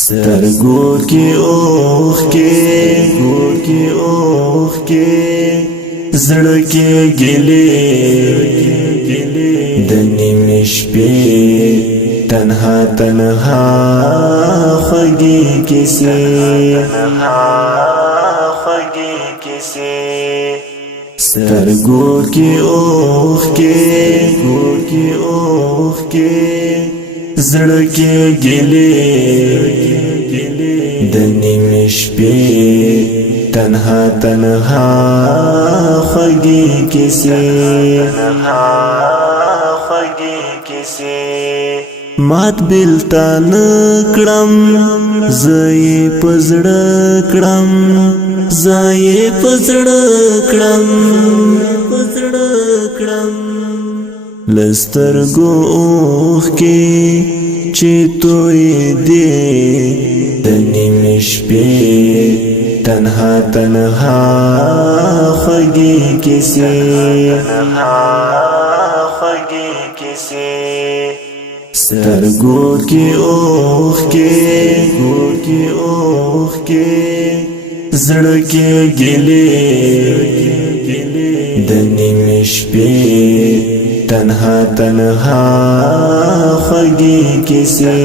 سترګو کې اوښ کې زړه کې ګلې د نیمې شپې تنها خوږې کیسې سترګو کې اوښ کې زړه کې ګلې د نیمې شپې تنها خوږې کیسې مات بلتا نکړم زې پزړه کړم لسترګو اوښ کې چې توی دی د نیمې شپې تنها خوږې کیسې سترګو کې اوښ کې زړه کې ګلې د نیمې شپې تنها خوږې کیسې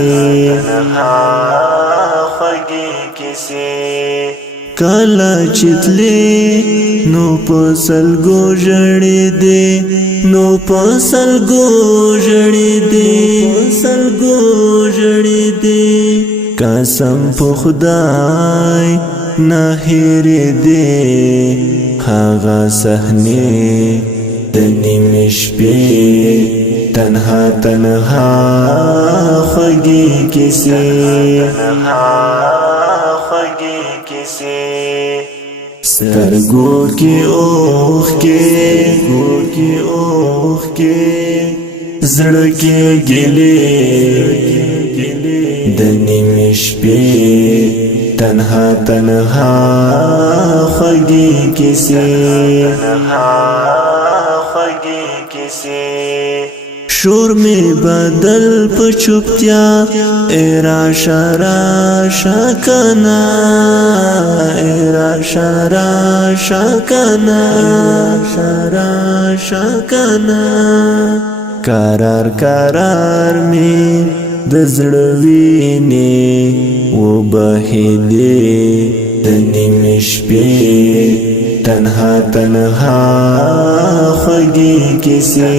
کله چتلې نو په سلګو ژړې دې قسم په خدای نه هېرې دې هغه صحنې د نیمې شپې تنها خوږې کیسې سترګو کې اوښ کې زړه کې ګلې د نیمې شپې تنها خوږې کیسې شور می بدل په چوپتیا راشه کنا قرار می د زړه وینې وبهېدې د نیمې شپې تنها خوږې کیسې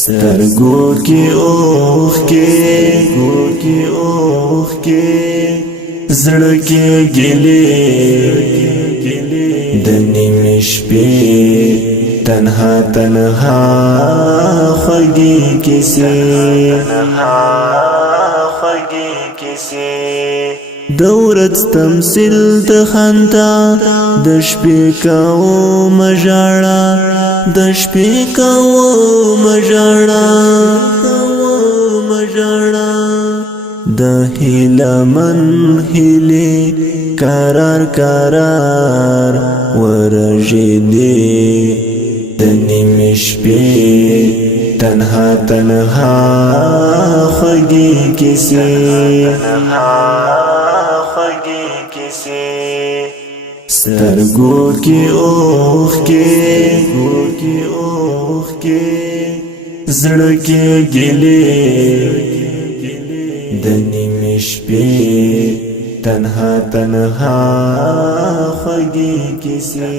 سترګو کې اوښ کې زړه کې ګلې د نیمې شپې تنها خوږې کیسې د ورځ تمثیل د خندا د شپې کوم ژړا د هیلمن هیلې قرار ورژېدې د نیمې شپې تنها خوږې کیسې سترګو کې اوښ کې زړه کې ګلې د نیمې شپې تنها خوږې کیسې